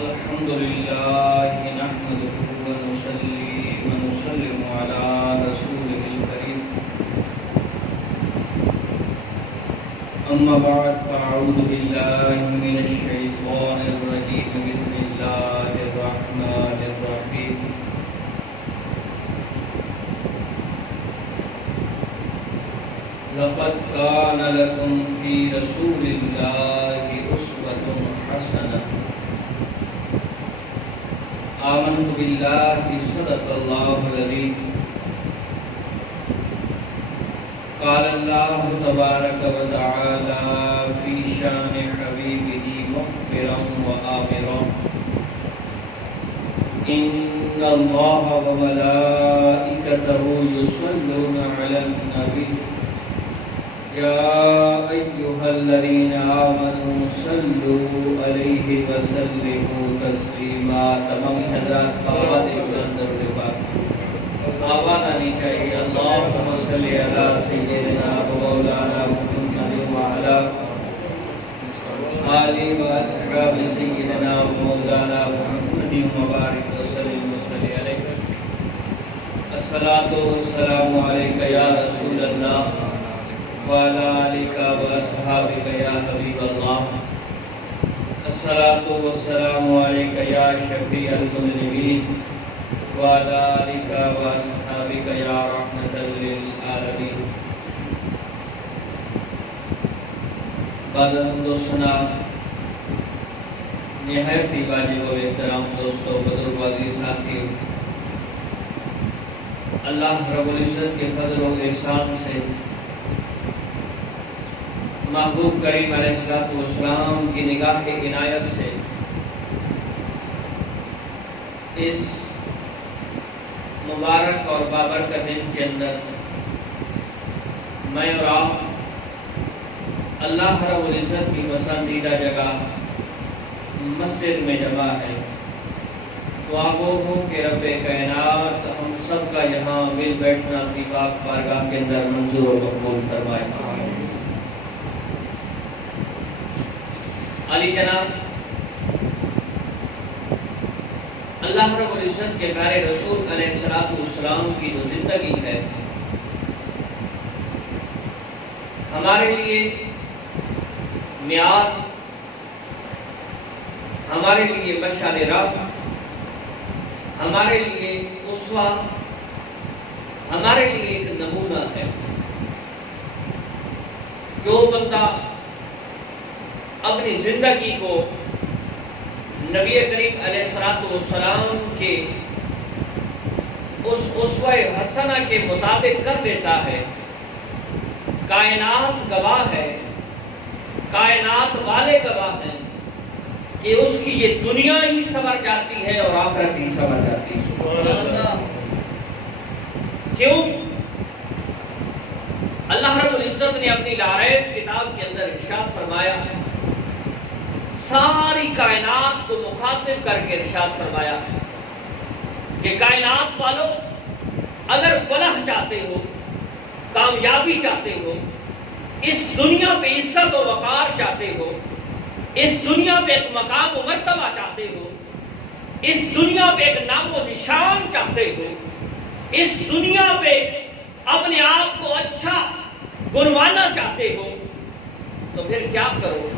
الحمد لله نحمده ونصلي ونسلم على رسوله الكريم أما بعد فأعوذ بالله من الشيطان الرجيم بسم الله الرحمن الرحيم لقد كان لكم في رسول الله أسوة حسنة آمنت بالله صدق الله العظيم قال الله تبارك وتعالى في شان حبيبه مخبرا وآمرا إن الله وملائكته يصلون على النبي يا أيها الذين آمنوا صلوا عليه وسلموا تسليما تمام حضرات آواز اندر رفاق آواز آنی چاہیے اللهم صل على سيدنا مولانا محمد وعلى آله وأصحاب سيدنا مولانا محمد وبارك وسلم وصلي عليه الصلاة والسلام عليك يا رسول الله وعلى آلك وأصحابك يا حبيب الله الصلاة والسلام عليك يا شفيع المذنبين وعلى آلك وأصحابك يا رحمة للعالمين بعد الحمد والثناء نہایت ہی واجب و احترام دوستو بزرگواری ساتھیو اللہ رب العزت کے فضل و احسان سے محبوب کریم علیہ السلام کی نگاہ عنایت سے اس مبارک اور بابرکت دن کے اندر میں اور آپ اللہ رب العزت کی پسندیدہ جگہ مسجد میں جمع ہے دعا گو ہوں کہ رب کائنات ہم سب کا یہاں مل بیٹھنا اپنی پاک بارگاہ کے اندر منظور و مقبول فرمائے علی جناب اللہ رب العزت کے پیارے رسول علیہ السلام کی جو زندگی ہے ہمارے لیے معیار ہمارے لیے مشعل راہ ہمارے لیے اسوہ ہمارے لیے ایک نمونہ ہے جو بندہ اپنی زندگی کو نبی کریم علیہ السلام کے اس اسوہ حسنہ کے مطابق کر لیتا ہے کائنات گواہ ہے کائنات والے گواہ ہیں کہ اس کی یہ دنیا ہی سنور جاتی ہے اور آخرت ہی سنور جاتی ہے کیوں؟ اللہ رب العزت نے اپنی لارائب کتاب کے اندر ارشاد فرمایا ساری کائنات کو مخاطب کر کے ارشاد فرمایا کہ کائنات والو اگر فلاح چاہتے ہو کامیابی چاہتے ہو اس دنیا پہ عزت و وقار چاہتے ہو اس دنیا پہ ایک مقام و مرتبہ چاہتے ہو اس دنیا پہ ایک نام و نشان چاہتے ہو اس دنیا پہ اپنے آپ کو اچھا گنوانا چاہتے ہو تو پھر کیا کرو؟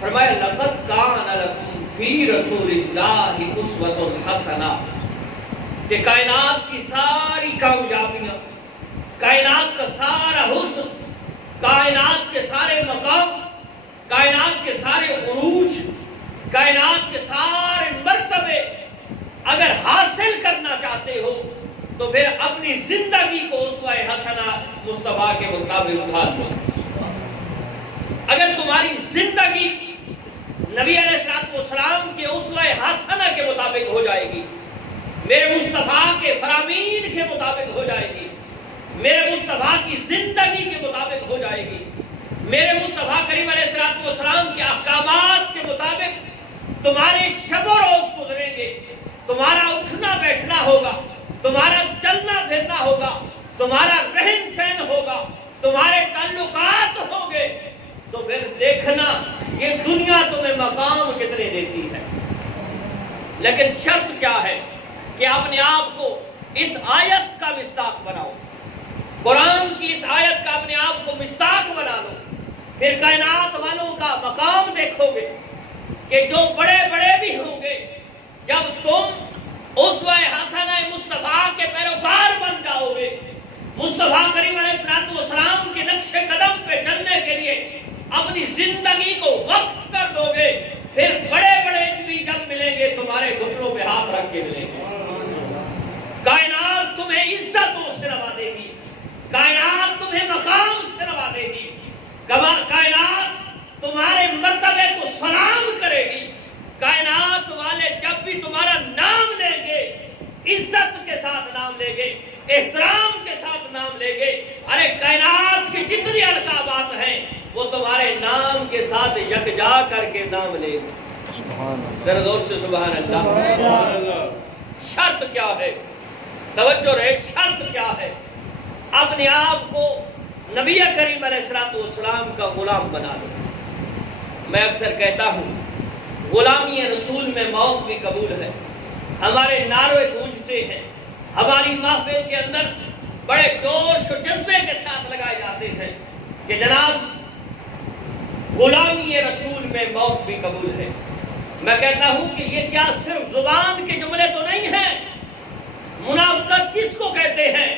فرمایا لقد کان لکم فی رسول اللہ اسوۃ حسنہ کہ کائنات کی ساری کامیابیاں کائنات کا سارا حسن کائنات کے سارے مقام کائنات کے سارے عروج کائنات کے سارے مرتبے اگر حاصل کرنا چاہتے ہو تو پھر اپنی زندگی کو اسوہ حسنہ مصطفیٰ کے مطابق ڈھال دو اگر تمہاری زندگی نبی علیہ السلام کے اسوہ حسنہ کے مطابق ہو جائے گی میرے مصطفیٰ کے فرامین کے مطابق ہو جائے گی میرے مصطفیٰ کی زندگی کے مطابق ہو جائے گی میرے مصطفیٰ کریم علیہ السلام کے احکامات کے مطابق تمہارے شب و روز گزریں گے تمہارا اٹھنا بیٹھنا ہوگا تمہارا چلنا پھرنا ہوگا تمہارا رہن سہن ہوگا تمہارے تعلقات ہوں گے تو پھر دیکھنا یہ دنیا تمہیں مقام کتنے دیتی ہے لیکن شرط کیا ہے کہ اپنے آپ کو اس آیت کا مصداق بناؤ، قرآن کی اس آیت کا اپنے آپ کو مصداق بنا لو، پھر کائنات والوں کا مقام دیکھو گے کہ جو بڑے بڑے بھی ہوں گے، جب تم اسوہ حسنہ مصطفیٰ کے پیروکار بن جاؤ گے، مصطفیٰ کریم علیہ السلام کے نقش قدم پہ چلنے کے لیے اپنی زندگی کو وقف کر دو گے، پھر بڑے بڑے بھی جب ملیں گے تمہارے گھٹنوں پہ ہاتھ رکھ کے ملیں گے۔ کائنات تمہیں عزتوں سے نوازے گی، کائنات تمہیں مقام سے نوازے گی، کائنات تمہارے مرتبے کو سلام کرے گی۔ کائنات والے جب بھی تمہارا نام لیں گے، عزت کے ساتھ نام لیں گے، احترام کے ساتھ نام لیں گے۔ ارے کائنات کی جتنی القابات ہیں وہ تمہارے نام کے ساتھ یکجا کر کے نام لیں گے۔ ذرا زور سے سبحان اللہ۔ شرط کیا ہے؟ توجہ رہے، شرط کیا ہے؟ اپنے آپ کو نبی کریم علیہ السلام کا غلام بنا لو۔ میں اکثر کہتا ہوں غلامی رسول میں موت بھی قبول ہے۔ ہمارے نعرے گونجتے ہیں، ہماری محفل کے اندر بڑے جوش و جذبے کے ساتھ لگائے جاتے ہیں کہ جناب غلامی رسول میں موت بھی قبول ہے۔ میں کہتا ہوں کہ یہ کیا صرف زبان کے جملے تو نہیں ہیں؟ منافقت کس کو کہتے ہیں؟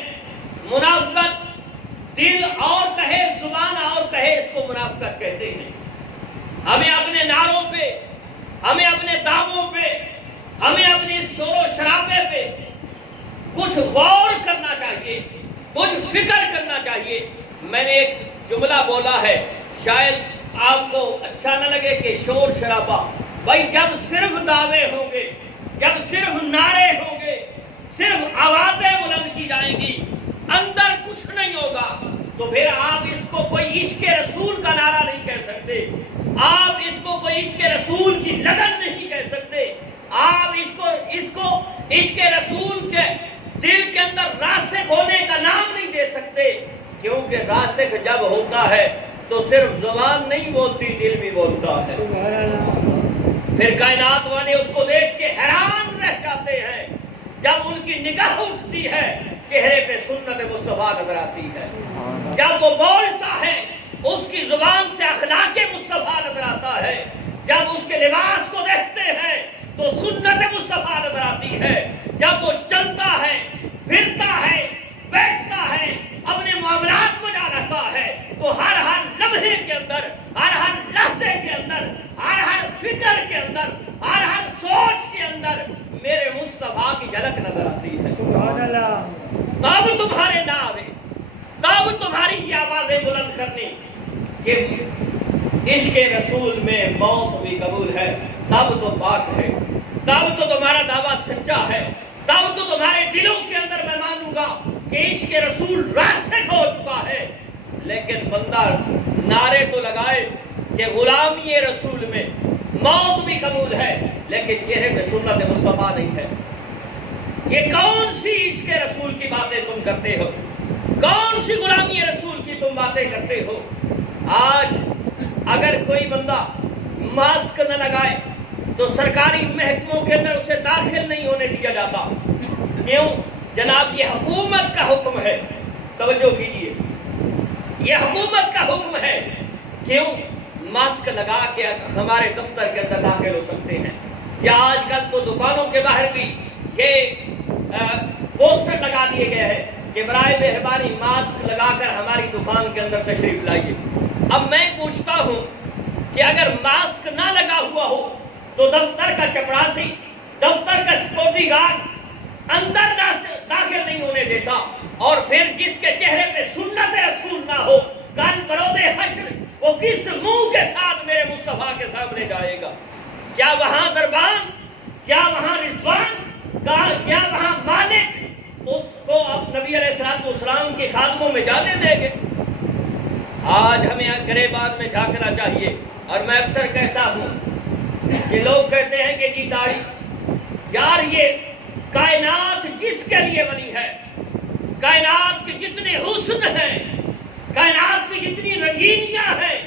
منافقت دل اور کہے زبان اور کہے اس کو منافقت کہتے ہیں۔ ہمیں اپنے نعروں پہ، ہمیں اپنے دعووں پہ، ہمیں اپنی شور و شرابے پہ کچھ غور کرنا چاہیے، کچھ فکر کرنا چاہیے۔ میں نے ایک جملہ بولا ہے، شاید آپ کو اچھا نہ لگے کہ شور شرابہ، بھائی جب صرف دعوے ہوں گے، جب صرف نعرے ہوں گے، صرف آوازیں بلند کی جائیں گی، اندر کچھ نہیں ہوگا، تو پھر آپ اس کو کوئی عشق رسول کا نعرہ نہیں کہہ سکتے، آپ اس کو کوئی عشق رسول کی لگن نہیں کہہ سکتے، آپ اس کو عشق رسول کے دل کے اندر راسخ ہونے کا نام نہیں دے سکتے، کیونکہ راسخ جب ہوتا ہے تو صرف زبان نہیں بولتی، دل بھی بولتا ہے۔ پھر کائنات والے اس کو دیکھ کے حیران رہ جاتے ہیں، جب ان کی نگاہ اٹھتی ہے چہرے پہ سنت مصطفیٰ نظر آتی ہے، جب وہ بولتا ہے اس کی زبان سے اخلاق مصطفیٰ نظر آتا ہے، جب اس کے لباس کو دیکھتے ہیں تو سنت مصطفیٰ نظر آتی ہے، جب وہ چلتا ہے، پھرتا ہے، بیٹھتا ہے، اپنے معاملات بجا رہتا ہے، تو ہر لمحے کے اندر، ہر لحظے کے اندر، ہر فکر کے اندر، ہر سوچ کے اندر میرے مصطفیٰ کی جھلک نظر آتی ہے۔ سبحان اللہ۔ تب تمہارے نعرے، تب تمہاری یہ آوازیں بلند کرنی کہ عشق رسول میں موت بھی قبول ہے، تب تو پاک ہے، تب تو تمہارا دعویٰ سچا ہے، تب تو تمہارے دلوں کے اندر میں مانوں گا کہ عشق رسول راسخ ہو چکا ہے۔ لیکن بندہ نعرے تو لگائے کہ غلامی رسول میں موت بھی قبول ہے، لیکن چہرے پہ سنت مصطفیٰ نہیں ہے۔ یہ کون سی عشق رسول کی باتیں تم کرتے ہو؟ کون سی غلامی رسول کی تم باتیں کرتے ہو؟ آج اگر کوئی بندہ ماسک نہ لگائے تو سرکاری محکموں کے اندر اسے داخل نہیں ہونے دیا جاتا۔ کیوں؟ جناب یہ حکومت کا حکم ہے، توجہ کیجئے، یہ حکومت کا حکم ہے۔ کیوں؟ ماسک لگا کے ہمارے دفتر کے اندر داخل ہو سکتے ہیں۔ یا آج کل تو دکانوں کے باہر بھی یہ پوسٹر لگا دیے گئے ہیں کہ برائے مہربانی ماسک لگا کر ہماری دکان کے اندر تشریف لائیے۔ اب میں پوچھتا ہوں کہ اگر ماسک نہ لگا ہوا ہو تو دفتر کا چپڑاسی، دفتر کا سیکورٹی گارڈ اندر داخل نہیں ہونے دیتا، اور پھر جس کے چہرے پہ سنت رسول نہ ہو، کل برود حشر وہ کس منہ کے ساتھ میرے مصطفیٰ کے سامنے جائے گا؟ کیا وہاں دربان، کیا وہاں رضوان، کیا وہاں مالک اس کو اب نبی علیہ السلام کے خادموں میں جانے دیں گے؟ آج ہمیں گریبان میں جھانکنا چاہیے۔ اور میں اکثر کہتا ہوں کہ لوگ کہتے ہیں کہ جی داڑھی، یار یہ کائنات جس کے لیے بنی ہے، کائنات کے جتنے حسن ہیں، کائنات کی جتنی رنگینیاں ہیں،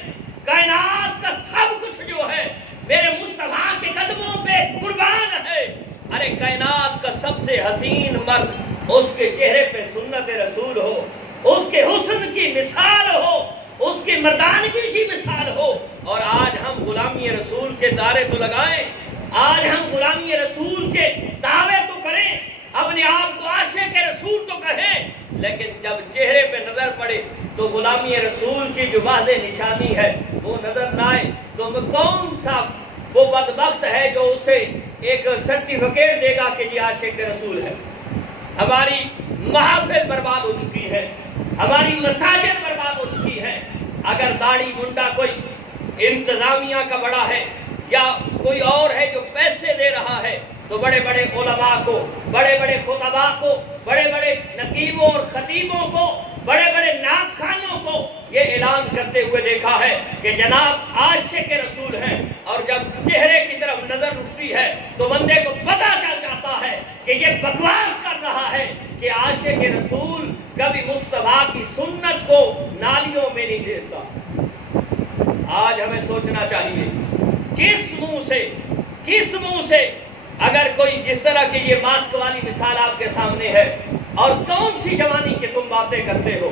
کائنات کا سب کچھ جو ہے میرے مصطفیٰ کے قدموں پہ قربان ہے۔ کائنات کا سب سے حسین مرد، اس کے چہرے پہ سنت رسول ہو، اس کے حسن کی مثال ہو، اس کی مردانگی کی مثال ہو، اور آج ہم غلامی رسول کے دعوے تو لگائیں، آج ہم غلامی رسول کے دعوے تو کریں، اپنے آپ کو عاشق رسول تو کہیں، لیکن جب چہرے پہ نظر پڑے تو غلامی رسول کی جو واضح نشانی ہے وہ نظر نہ آئے، تو کون سا وہ بدبخت ہے جو اسے ایک سرٹیفکیٹ دے گا کہ یہ عاشق رسول ہے؟ ہماری محافل برباد ہو چکی ہے، ہماری مساجد برباد ہو چکی ہے۔ اگر داڑھی منڈا کوئی انتظامیہ کا بڑا ہے یا کوئی اور ہے جو پیسے دے رہا ہے، تو بڑے بڑے علماء کو، بڑے بڑے خطباء کو، بڑے بڑے نقیبوں اور خطیبوں کو، بڑے بڑے نعت خوانوں کو یہ اعلان کرتے ہوئے دیکھا ہے کہ جناب عاشق رسول ہیں، اور جب چہرے کی طرف نظر اٹھتی ہے تو بندے کو پتہ چل جاتا ہے کہ یہ بکواس کر رہا ہے کہ عاشق رسول کبھی مصطفیٰ کی سنت کو نالیوں میں نہیں دیتا۔ آج ہمیں سوچنا چاہیے کس منہ سے اگر کوئی جس طرح کی یہ ماسک والی مثال آپ کے سامنے ہے، اور کون سی جوانی کی تم باتیں کرتے ہو،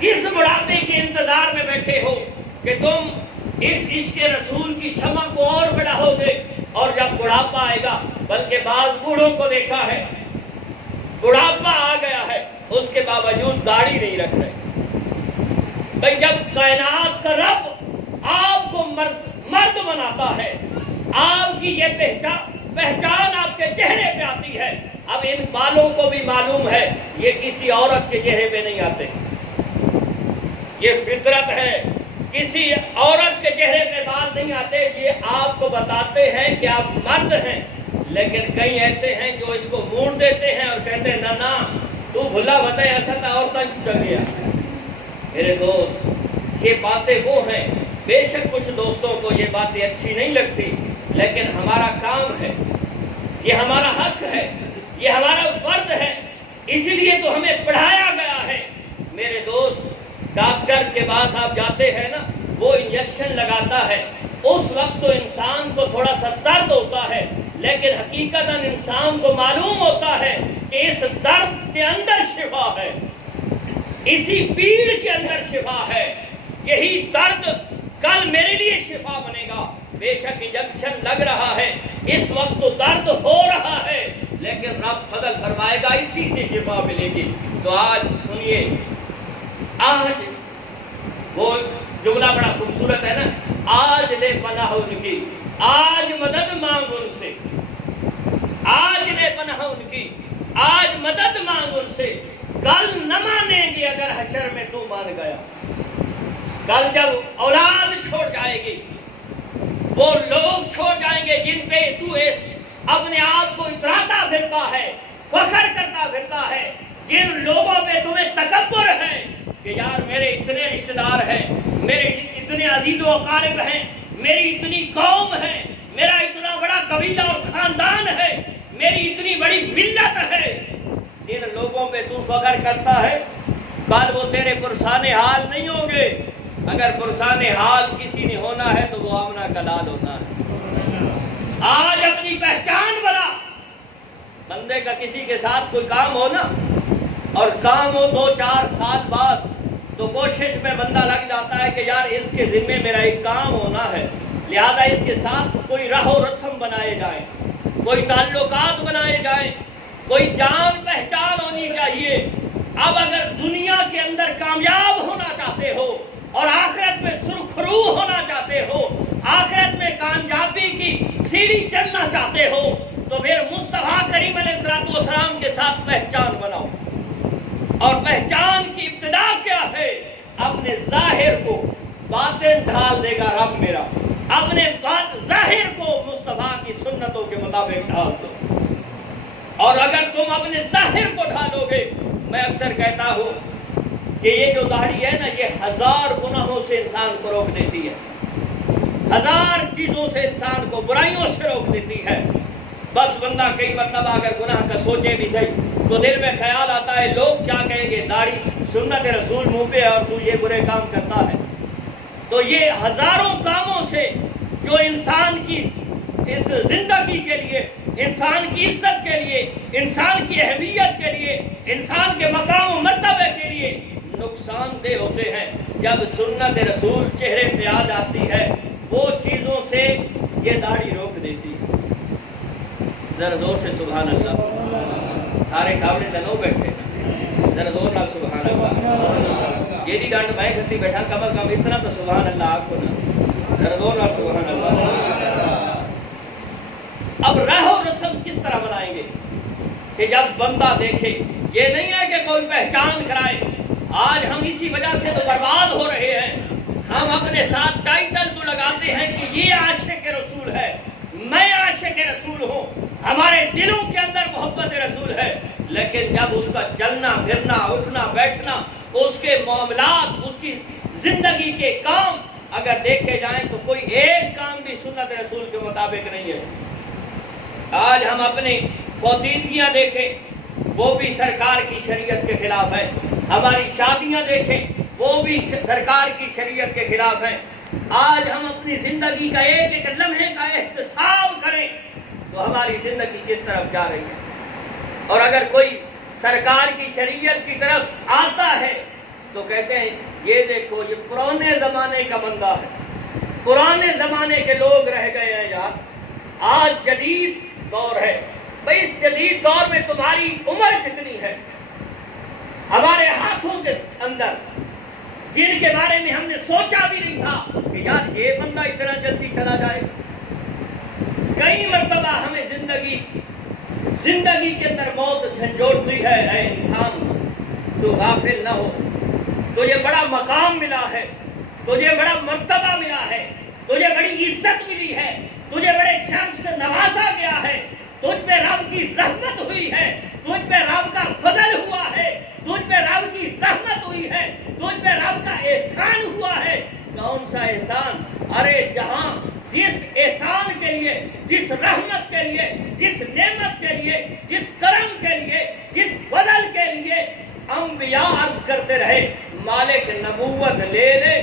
کس بڑھاپے کے انتظار میں بیٹھے ہو کہ تم اس عشق رسول کی شمع کو اور بڑھاؤ گے، اور جب بڑھاپا آئے گا، بلکہ بعض بوڑھوں کو دیکھا ہے بڑھاپا آ گیا ہے اس کے باوجود داڑھی نہیں رکھ رہے۔ بھئی جب کائنات کا رب آپ کو مرد بناتا ہے، آپ کی یہ پہچان آپ کے چہرے پہ آتی ہے، اب ان بالوں کو بھی معلوم ہے یہ کسی عورت کے چہرے پہ نہیں آتے، یہ فطرت ہے، کسی عورت کے چہرے پہ بال نہیں آتے، یہ آپ کو بتاتے ہیں کہ آپ مرد ہیں۔ لیکن کئی ایسے ہیں جو اس کو موڑ دیتے ہیں اور کہتے ہیں نا تو بھلا بتائے ایسا تھا اور تنج چل گیا۔ میرے دوست، یہ باتیں وہ ہیں، بے شک کچھ دوستوں کو یہ باتیں اچھی نہیں لگتی، لیکن ہمارا کام ہے، یہ ہمارا حق ہے، یہ ہمارا فرض ہے، اس لیے تو ہمیں پڑھایا گیا ہے۔ میرے دوست، ڈاکٹر کے پاس آپ جاتے ہیں نا، وہ انجیکشن لگاتا ہے، اس وقت تو انسان کو تھوڑا سا درد ہوتا ہے، لیکن حقیقتاً انسان کو معلوم ہوتا ہے کہ اس درد کے اندر شفا ہے، اسی پیڑ کے اندر شفا ہے، یہی درد کل میرے لیے شفا بنے گا۔ بے شک انجیکشن لگ رہا ہے، اس وقت تو درد ہو رہا ہے، لیکن رب فضل فرمائے گا اسی سے شفا ملے گی۔ تو آج سنیے، آج وہ جملہ بڑا خوبصورت ہے نا، آج لے پناہ ان کی، آج مدد مانگ ان سے، آج لے پناہ ان کی، آج مدد مانگ ان سے، کل نہ مانیں گے اگر حشر میں تو مان گیا۔ کل جب اولاد چھوڑ جائے گی، وہ لوگ چھوڑ جائیں گے جن پہ تو اپنے آپ کو اتراتا پھرتا ہے، فخر کرتا پھرتا ہے، جن لوگوں پہ تمہیں تکبر ہے کہ یار میرے اتنے رشتہ دار ہیں، میرے اتنے عزیز و اقارب ہیں، میری اتنی قوم ہے، میرا اتنا بڑا قبیلہ اور خاندان ہے، میری اتنی بڑی ملت ہے، جن لوگوں پہ تو فخر کرتا ہے، کل وہ تیرے پرسان حال نہیں ہوں گے۔ اگر پرسان حال کسی نے ہونا ہے تو وہ آمنہ کا لال ہونا ہے۔ آج اپنی پہچان بنا، بندے کا کسی کے ساتھ کوئی کام ہو نا، اور کام ہو 2-4 سال بعد، تو کوشش میں بندہ لگ جاتا ہے کہ یار اس کے ذمے میرا ایک کام ہونا ہے، لہذا اس کے ساتھ کوئی راہ و رسم بنائے جائیں، کوئی تعلقات بنائے جائیں، کوئی جان پہچان ہونی چاہیے۔ اب اگر دنیا کے اندر کامیاب ہونا چاہتے ہو اور آخرت میں سرخرو ہونا چاہتے ہو، آخرت میں کامیابی کی سیڑھی چلنا چاہتے ہو، تو پھر مصطفیٰ کریم علیہ السلام کے ساتھ پہچان بناؤ۔ اور پہچان کی ابتدا کیا ہے؟ اپنے ظاہر کو باطن ڈھال دے گا رب میرا، اپنے ظاہر کو مصطفیٰ کی سنتوں کے مطابق ڈھال دو۔ اور اگر تم اپنے ظاہر کو ڈھالو گے، میں اکثر کہتا ہوں کہ یہ جو داڑھی ہے نا، یہ 1000 گناہوں سے انسان کو روک دیتی ہے، 1000 چیزوں سے انسان کو، برائیوں سے روک دیتی ہے۔ بس بندہ کئی مرتبہ اگر گناہ کا سوچے بھی صحیح تو دل میں خیال آتا ہے لوگ کیا کہیں گے، داڑھی سنت رسول منہ پہ اور تو یہ برے کام کرتا ہے۔ تو یہ ہزاروں کاموں سے جو انسان کی اس زندگی کے لیے انسان کی عزت کے لیے، انسان کی اہمیت کے لیے، انسان کے مقام و مرتبے کے لیے نقصان دہ ہوتے ہیں۔ جب سنت رسول چہرے پہ آ جاتی ہے وہ چیزوں سے یہ داڑھی روک دیتی ہے۔ ذرا زور سے سبحان اللہ، سارے کابڑے تنو بیٹھے، ذرا زور نہ سبحان اللہ، یہ نہیں ڈانٹ میں گھٹی بیٹھا، کم از کم اتنا تو سبحان اللہ آپ کو نا، ذرا زور نہ سبحان اللہ۔ اب راہ و رسم کس طرح بنائیں گے کہ جب بندہ دیکھے، یہ نہیں ہے کہ کوئی پہچان کرائے۔ آج ہم اسی وجہ سے تو برباد ہو رہے ہیں، ہم اپنے ساتھ ٹائٹل تو لگاتے ہیں کہ یہ عاشق رسول ہے، میں عاشق رسول ہوں، ہمارے دلوں کے اندر محبت رسول ہے، لیکن جب اس کا چلنا پھرنا اٹھنا بیٹھنا، اس کے معاملات، اس کی زندگی کے کام اگر دیکھے جائیں تو کوئی ایک کام بھی سنت رسول کے مطابق نہیں ہے۔ آج ہم اپنی فوتیدگیاں دیکھیں وہ بھی سرکار کی شریعت کے خلاف ہے، ہماری شادیاں دیکھیں وہ بھی سرکار کی شریعت کے خلاف ہے۔ آج ہم اپنی زندگی کا ایک ایک لمحے کا احتساب کریں تو ہماری زندگی کس طرف جا رہی ہے۔ اور اگر کوئی سرکار کی شریعت کی طرف آتا ہے تو کہتے ہیں یہ دیکھو یہ پرانے زمانے کا بندہ ہے، پرانے زمانے کے لوگ رہ گئے ہیں یار، آج جدید دور ہے۔ بھئی اس جدید دور میں تمہاری عمر کتنی ہے؟ ہمارے ہاتھوں کے اندر جن کے بارے میں ہم نے سوچا بھی نہیں تھا کہ یار یہ بندہ اتنا جلدی چلا جائے۔ کئی مرتبہ ہمیں زندگی کے اندر موت جھنجھوڑتی ہے۔ اے انسان تو غافل نہ ہو، تجھے بڑا مقام ملا ہے، تجھے بڑا مرتبہ ملا ہے، تجھے بڑی عزت ملی ہے، تجھے بڑے شرف سے نوازا گیا ہے، تجھ پہ رب کی رحمت ہوئی ہے، تجھ پہ رب کا فضل ہوا ہے، تجھ پہ رب کی رحمت ہوئی ہے، تجھ پہ رب کا احسان ہوا ہے۔ کون سا احسان؟ ارے جہاں جس احسان کے لیے، جس رحمت کے لیے، جس نعمت کے لیے، جس کرم کے لیے، جس فضل کے لیے انبیاء عرض کرتے رہے مالک نبوت لے لے،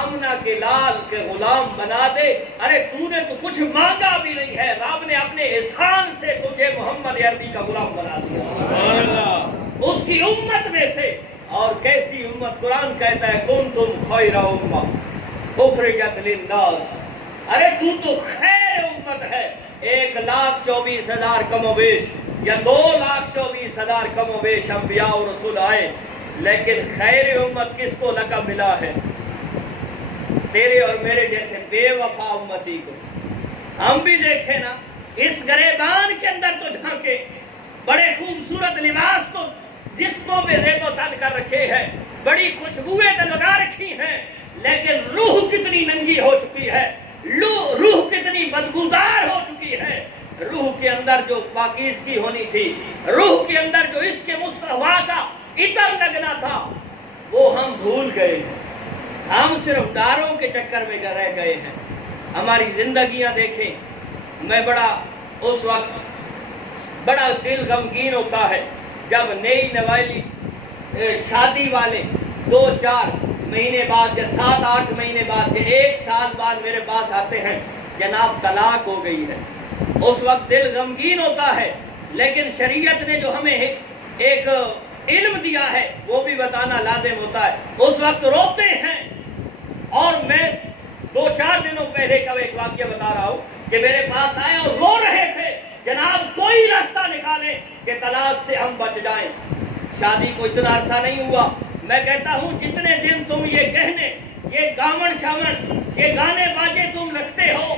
آمنہ کے لال کے غلام بنا دے۔ ارے تو نے تو کچھ مانگا بھی نہیں ہے، رب نے اپنے احسان سے تجھے محمد عربی کا غلام بنا دیا، سبحان اللہ، اس کی امت میں سے۔ اور کیسی امت؟ قرآن کہتا ہے کنتم خیر امہ اخرجت للناس، ارے تو خیر امت ہے۔ 1,24,000 کم و بیش یا 2,24,000 کم و بیش انبیاء و رسول آئے، لیکن خیر امت کس کو لقب ملا ہے؟ تیرے اور میرے جیسے بے وفا امتی کو۔ ہم بھی دیکھیں نا، اس گریبان کے اندر تو جھانکے، بڑے خوبصورت لباس تو جسموں پہ زیب و تن کر رکھے ہیں، بڑی خوشبوئیں تو لگا رکھی ہیں، لیکن روح کتنی ننگی ہو چکی ہے، روح کتنی بدبودار ہو چکی ہے۔ روح کے اندر جو پاکیزگی ہونی تھی، روح کے اندر جو عشق مصطفیٰ کا عطر لگنا تھا، وہ ہم بھول گئے ہیں۔ ہم صرف داروں کے چکر میں رہ گئے ہیں۔ ہماری زندگیاں دیکھیں، میں اس وقت بڑا دل غمگین ہوتا ہے جب نئی نوالی شادی والے 2-4 مہینے بعد یا 7-8 مہینے بعد یا 1 سال بعد میرے پاس آتے ہیں، جناب طلاق ہو گئی ہے۔ اس وقت دل غمگین ہوتا ہے، لیکن شریعت نے جو ہمیں ایک علم دیا ہے وہ بھی بتانا لازم ہوتا ہے۔ اس وقت روتے ہیں، اور میں 2-4 دنوں پہلے کا ایک واقعہ بتا رہا ہوں کہ میرے پاس آئے اور رو رہے تھے، جناب کوئی راستہ نکالیں کہ طلاق سے ہم بچ جائیں۔ شادی کو اتنا عرصہ نہیں ہوا۔ میں کہتا ہوں جتنے دن تم یہ گہنے، یہ گامن شامن، یہ گانے باجے تم رکھتے ہو،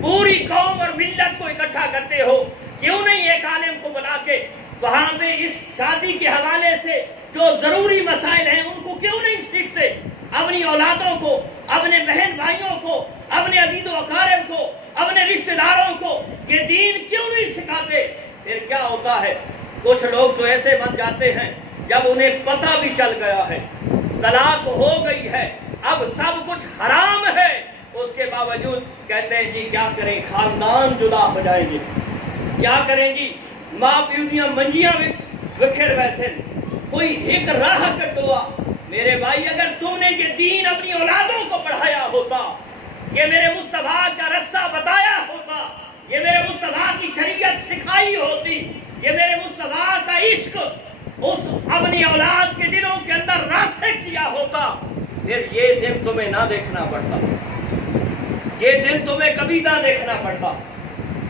پوری قوم اور ملت کو اکٹھا کرتے ہو، کیوں نہیں ایک عالم کو بلا کے وہاں پہ اس شادی کے حوالے سے جو ضروری مسائل ہیں ان کو کیوں نہیں سیکھتے؟ اپنی اولادوں کو، اپنے بہن بھائیوں کو، اپنے عزیز و اقارب کو، اپنے رشتہ داروں کو یہ دین کیوں نہیں سکھاتے؟ پھر کیا ہوتا ہے، کچھ لوگ تو ایسے بن جاتے ہیں جب انہیں پتہ بھی چل گیا ہے، طلاق ہو گئی ہے، اب سب کچھ حرام ہے، اس کے باوجود کہتے ہیں جی کیا کریں، خاندان جدا ہو جائیں گے، کیا کریں گی، ماں پیوتیاں منجیاں وکھر ویسے، کوئی ایک راہ کٹوا۔ میرے بھائی اگر تم نے یہ دین اپنی اولادوں کو پڑھایا ہوتا، یہ میرے مصطفیٰ کا رستہ بتایا ہوتا، یہ میرے مصطفیٰ کی شریعت سکھائی ہوتی، یہ میرے مصطفیٰ کا عشق اس اپنی اولاد کے دلوں کے اندر راسخ کیا ہوتا، پھر یہ دن تمہیں نہ دیکھنا پڑتا، یہ دن تمہیں کبھی نہ دیکھنا پڑتا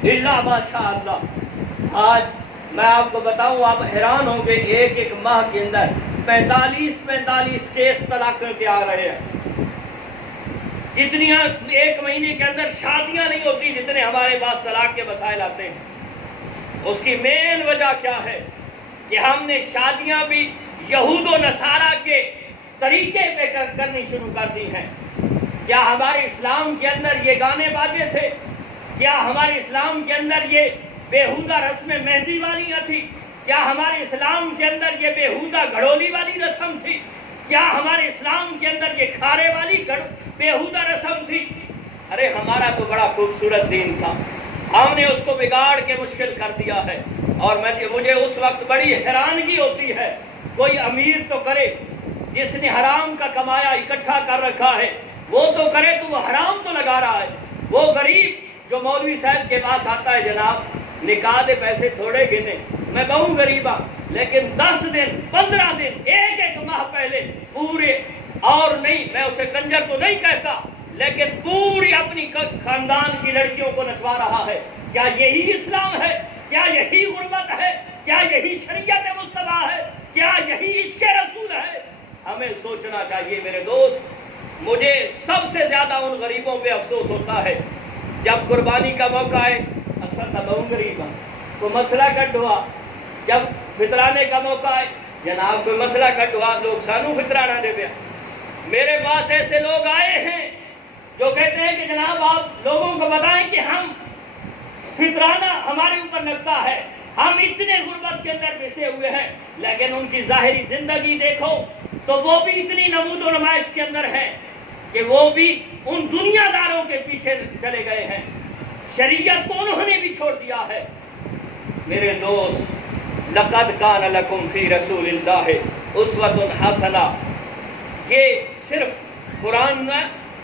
الا ماشاء اللہ۔ آج میں آپ کو بتاؤں، آپ حیران ہوں گے، ایک ماہ کے اندر 45 کیس طلاق کے آ رہے ہیں۔ جتنی ایک مہینے کے اندر شادیاں نہیں ہوتی جتنے ہمارے پاس طلاق کے مسائل آتے ہیں۔ اس کی مین وجہ کیا ہے کہ ہم نے شادیاں بھی یہود و نصارہ کے طریقے پہ کرنی شروع کر دی ہیں۔ کیا ہمارے اسلام کے اندر یہ گانے بازے تھے؟ کیا ہمارے اسلام کے اندر یہ بےہودہ رسم مہندی والیاں تھی؟ کیا ہمارے اسلام کے اندر یہ بےہودہ گھڑولی والی رسم تھی؟ کیا ہمارے اسلام کے اندر یہ کھارے والی بےہودہ رسم تھی؟ ارے ہمارا تو بڑا خوبصورت دین تھا، ہم نے اس کو بگاڑ کے مشکل کر دیا ہے۔ اور مجھے اس وقت بڑی حیرانگی ہوتی ہے، کوئی امیر تو کرے، جس نے حرام کا کمایا اکٹھا کر رکھا ہے وہ تو کرے، تو وہ حرام تو لگا رہا ہے۔ وہ غریب جو مولوی صاحب کے پاس آتا ہے، جناب نکاح دے پیسے تھوڑے گنے، میں بہت غریب ہوں، لیکن 10 دن 15 دن ایک ماہ پہلے پورے، اور نہیں میں اسے کنجر تو نہیں کہتا، لیکن پوری اپنی خاندان کی لڑکیوں کو نچوا رہا ہے۔ کیا یہی اسلام ہے؟ کیا یہی غربت ہے؟ کیا یہی شریعت مصطفیٰ ہے؟ کیا یہی عشق رسول ہے؟ ہمیں سوچنا چاہیے میرے دوست۔ مجھے سب سے زیادہ ان غریبوں پہ افسوس ہوتا ہے جب قربانی کا موقع آئے، اصل میں بہت غریب ہوں، کوئی مسئلہ کٹ ہوا، جب فطرانے کا موقع آئے، جناب کوئی مسئلہ کٹ ہوا، لوگ سانو فطرانہ دے پیا۔ میرے پاس ایسے لوگ آئے ہیں جو کہتے ہیں کہ جناب آپ لوگوں کو بتائیں کہ ہم فطرانہ ہمارے اوپر لگتا ہے، ہم اتنے غربت کے اندر پھنسے ہوئے ہیں، لیکن ان کی ظاہری زندگی دیکھو تو وہ بھی اتنی نمود و نمائش کے اندر ہے کہ وہ بھی ان دنیا داروں کے پیچھے چلے گئے ہیں، شریعت کو انہوں نے بھی چھوڑ دیا ہے۔ میرے دوست، لقد کان لکم فی رسول اللہ اسوۃ حسنہ، یہ صرف قرآن میں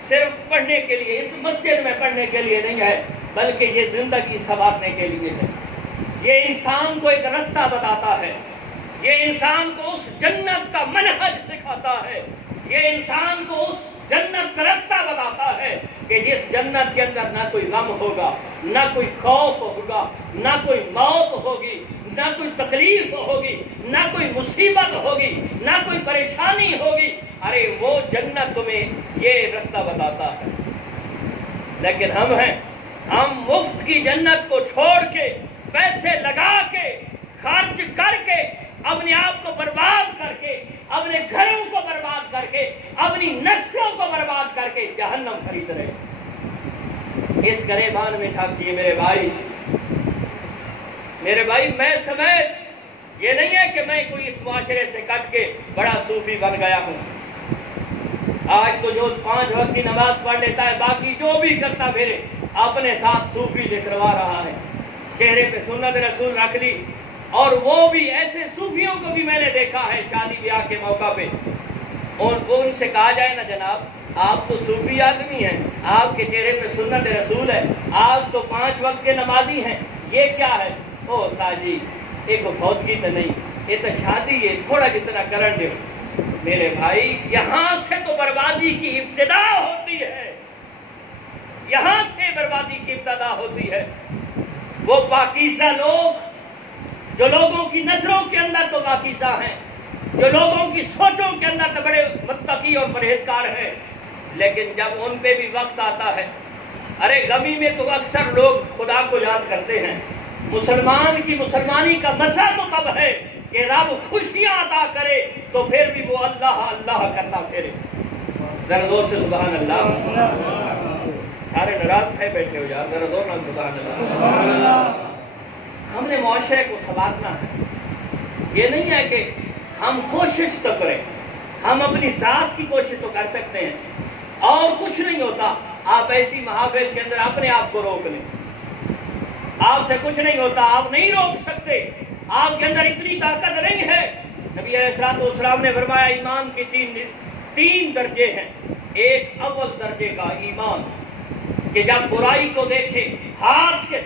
صرف پڑھنے کے لیے، اس مسجد میں پڑھنے کے لیے نہیں ہے، بلکہ یہ زندگی سنوارنے کے لیے ہے۔ یہ انسان کو ایک رستہ بتاتا ہے، یہ انسان کو اس جنت کا منہج سکھاتا ہے، یہ انسان کو اس جنت کا رستہ بتاتا ہے کہ جس جنت کے اندر نہ کوئی غم ہوگا، نہ کوئی خوف ہوگا، نہ کوئی موت ہوگی، نہ کوئی تکلیف ہوگی، نہ کوئی مصیبت ہوگی، نہ کوئی پریشانی ہوگی۔ ارے وہ جنت تمہیں یہ رستہ بتاتا ہے، لیکن ہم مفت کی جنت کو چھوڑ کے، پیسے لگا کے، خرچ کر کے، اپنے آپ کو برباد کر کے، اپنے گھروں کو برباد کر کے، اپنی نسلوں کو برباد کر کے جہنم خرید رہے۔ اس گریبان میں جھانکیے میرے بھائی، میں سمیت یہ نہیں ہے کہ میں کوئی اس معاشرے سے کٹ کے بڑا صوفی بن گیا ہوں۔ آج تو جو 5 وقت کی نماز پڑھ لیتا ہے، باقی جو بھی کرتا پھرے اپنے ساتھ صوفی لکھوا رہا ہے، چہرے پہ سنت رسول رکھ لی۔ اور وہ بھی ایسے صوفیوں کو بھی میں نے دیکھا ہے شادی بیاہ کے موقع پہ، اور ان سے کہا جائے نا جناب آپ تو صوفی آدمی ہیں، آپ کے چہرے پہ سنت رسول ہے، آپ تو 5 وقت کے نمازی ہیں، یہ کیا ہے؟ او ساجی ایک فوتگی تو نہیں، یہ تو شادی ہے، تھوڑا جتنا کرن دے۔ میرے بھائی، یہاں سے تو بربادی کی ابتدا ہوتی ہے، یہاں سے بربادی کی ابتدا ہوتی ہے۔ وہ پاکیزہ لوگ جو لوگوں کی نظروں کے اندر تو پاکیزہ ہیں، جو لوگوں کی سوچوں کے اندر تو بڑے متقی اور پرہیزگار ہیں، لیکن جب ان پہ بھی وقت آتا ہے، ارے غمی میں تو اکثر لوگ خدا کو یاد کرتے ہیں۔ مسلمان کی مسلمانی کا مزہ تو تب ہے کہ رب خوشیاں عطا کرے تو پھر بھی وہ اللہ اللہ کرتا پھرے۔ ذرا زور سے سبحان اللہ۔ سارے ناراض ہے بیٹھے ہو یار، ذرا زور سے سبحان اللہ۔ ہم نے معاشرے کو سنوارنا ہے، یہ نہیں ہے کہ ہم کوشش تو کریں، ہم اپنی ذات کی کوشش تو کر سکتے ہیں، اور کچھ نہیں ہوتا۔ آپ ایسی محافل کے اندر اپنے آپ کو روک لیں، آپ سے کچھ نہیں ہوتا، آپ نہیں روک سکتے، آپ کے اندر اتنی طاقت نہیں ہے۔ نبی علیہ السلام نے فرمایا ایمان کے تین درجے ہیں۔ ایک اول درجے کا ایمان کہ جب برائی کو دیکھے ہاتھ کے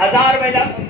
1000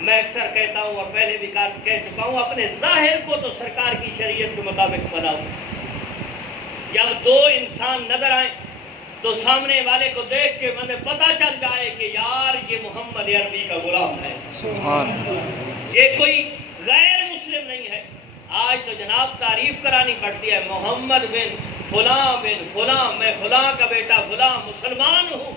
میں اکثر کہتا ہوں اور پہلے بھی کہہ چکا ہوں، اپنے ظاہر کو تو سرکار کی شریعت کے مطابق بناؤ۔ جب دو انسان نظر آئیں تو سامنے والے کو دیکھ کے مجھے پتہ چل جائے کہ یار یہ محمد عربی کا غلام ہے، سبحان اللہ، یہ کوئی غیر مسلم نہیں ہے۔ آج تو جناب تعریف کرانی پڑتی ہے، محمد بن فلاں، میں فلاں کا بیٹا فلاں مسلمان ہوں،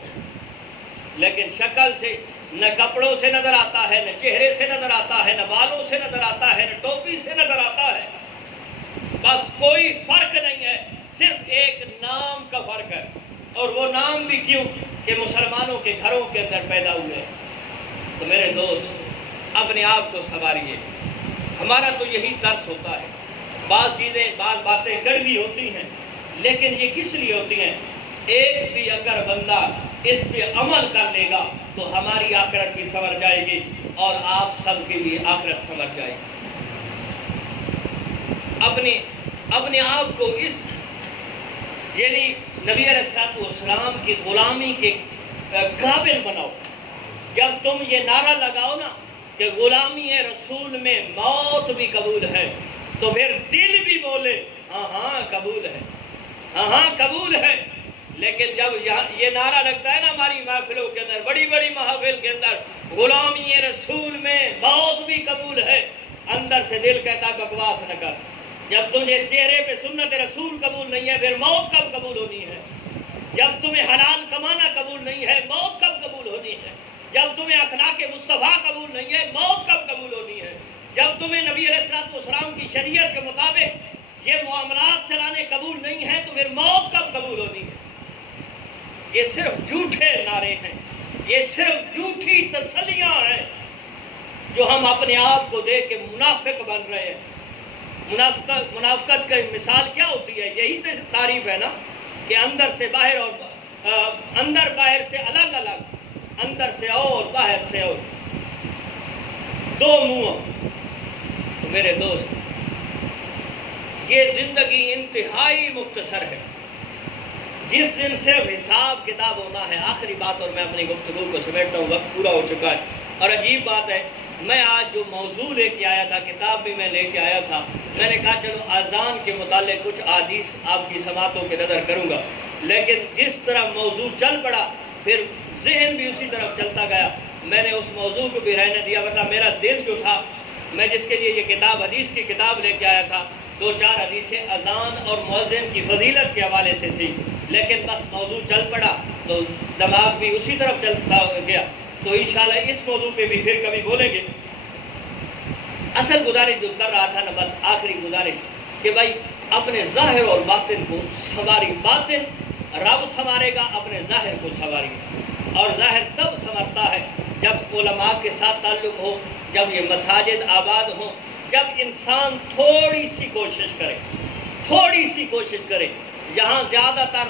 لیکن شکل سے نہ کپڑوں سے نظر آتا ہے، نہ چہرے سے نظر آتا ہے، نہ بالوں سے نظر آتا ہے، نہ ٹوپی سے نظر آتا ہے، بس کوئی فرق نہیں ہے، صرف ایک نام کا فرق ہے، اور وہ نام بھی کیوں کہ مسلمانوں کے گھروں کے اندر پیدا ہوئے۔ تو میرے دوست اپنے آپ کو سنواریے، ہمارا تو یہی درس ہوتا ہے۔ بعض باتیں کڑوی ہوتی ہیں، لیکن یہ کس لیے ہوتی ہیں؟ ایک بھی اگر بندہ اس پہ عمل کر لے گا تو ہماری آخرت بھی سنور جائے گی اور آپ سب کے لیے آخرت سنور جائے گی۔ اپنے آپ کو اس یعنی نبی علیہ السلام کی غلامی کے قابل بناؤ۔ جب تم یہ نعرہ لگاؤ نا کہ غلامی رسول میں موت بھی قبول ہے، تو پھر دل بھی بولے ہاں قبول ہے، ہاں قبول ہے۔ لیکن جب یہ نعرہ لگتا ہے نا ہماری محفلوں کے اندر، بڑی بڑی محفل کے اندر، غلامی رسول میں موت بھی قبول ہے، اندر سے دل کہتا ہے بکواس نہ کر۔ جب تجھے چہرے پہ سنت رسول قبول نہیں ہے، پھر موت کب قبول ہونی ہے؟ جب تمہیں حلال کمانا قبول نہیں ہے، موت کب قبول ہونی ہے؟ جب تمہیں اخلاق مصطفیٰ قبول نہیں ہے، موت کب قبول ہونی ہے؟ جب تمہیں نبی علیہ السلام کی شریعت کے مطابق یہ معاملات چلانے قبول نہیں ہیں، تو پھر موت کب قبول ہونی ہے؟ یہ صرف جھوٹے نعرے ہیں، یہ صرف جھوٹی تسلیاں ہیں جو ہم اپنے آپ کو دیکھ کے منافق بن رہے ہیں۔ منافقت کی مثال کیا ہوتی ہے؟ یہی تو تعریف ہے نا کہ اندر سے باہر اور اندر باہر سے الگ الگ، اندر سے اور باہر سے اور، دو منہ۔ تو میرے دوست یہ زندگی انتہائی مختصر ہے، جس دن صرف حساب کتاب ہونا ہے۔ آخری بات، اور میں اپنی گفتگو کو سمیٹتا ہوں، وقت پورا ہو چکا ہے۔ اور عجیب بات ہے، میں آج جو موضوع لے کے آیا تھا، کتاب بھی میں لے کے آیا تھا، میں نے کہا چلو اذان کے متعلق کچھ احادیث آپ کی سماعتوں کے نظر کروں گا، لیکن جس طرح موضوع چل پڑا پھر ذہن بھی اسی طرف چلتا گیا، میں نے اس موضوع کو بھی رہنے دیا، ورنہ میرا دل جو تھا، میں جس کے لیے یہ کتاب حدیث کی کتاب لے کے آیا تھا، 2-4 حدیثیں اذان اور مؤذن کی فضیلت کے حوالے سے تھی، لیکن بس موضوع چل پڑا تو دماغ بھی اسی طرف چلتا گیا۔ تو انشاءاللہ اس موضوع پہ بھی پھر کبھی بولیں گے۔ اصل گزارش جو کر رہا تھا نا، بس آخری گزارش کہ بھائی اپنے ظاہر اور باطن کو سنواری، باطن رب سنوارے گا، اپنے ظاہر کو سنواری، اور ظاہر تب سنورتا ہے جب علماء کے ساتھ تعلق ہو، جب یہ مساجد آباد ہوں، جب انسان تھوڑی سی کوشش کرے۔ یہاں زیادہ تر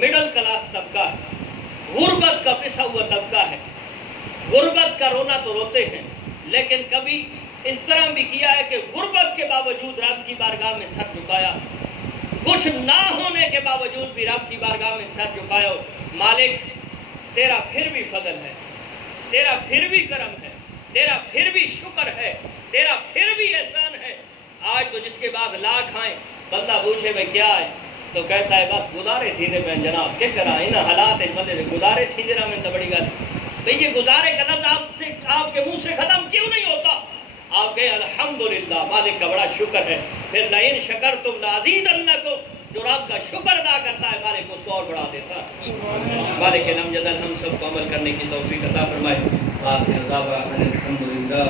مڈل کلاس طبقہ ہے، غربت کا پسا ہوا طبقہ ہے، غربت کا رونا تو روتے ہیں، لیکن کبھی اس طرح بھی کیا ہے کہ غربت کے باوجود رب کی بارگاہ میں سر جھکایا، کچھ نہ ہونے کے باوجود بھی رب کی بارگاہ میں سر جھکایا، مالک تیرا پھر بھی فضل ہے، تیرا پھر بھی کرم ہے، تیرا پھر بھی شکر ہے، تیرا پھر بھی احسان ہے۔ آج تو جس کے بعد لاکھ آئیں، بندہ پوچھے میں کیا ہے تو کہتا ہے بس گزارے تھی دے میں جناب کیا کرا ان حالات بندے سے گزارے تھی جناب میں تو بڑی گل بھئی یہ گزارے کا لفظ آپ کے منہ سے ختم کیوں نہیں ہوتا؟ آپ کہیں الحمدللہ، مالک کا بڑا شکر ہے، پھر لئن شکرتم لازیدنکم، جو رب کا شکر ادا کرتا ہے مالک اس کو اور بڑھا دیتا ہے۔ مالک لم یزل ہم سب کو عمل کرنے کی توفیق عطا فرمائے۔ آخر دعوانا الحمدللہ۔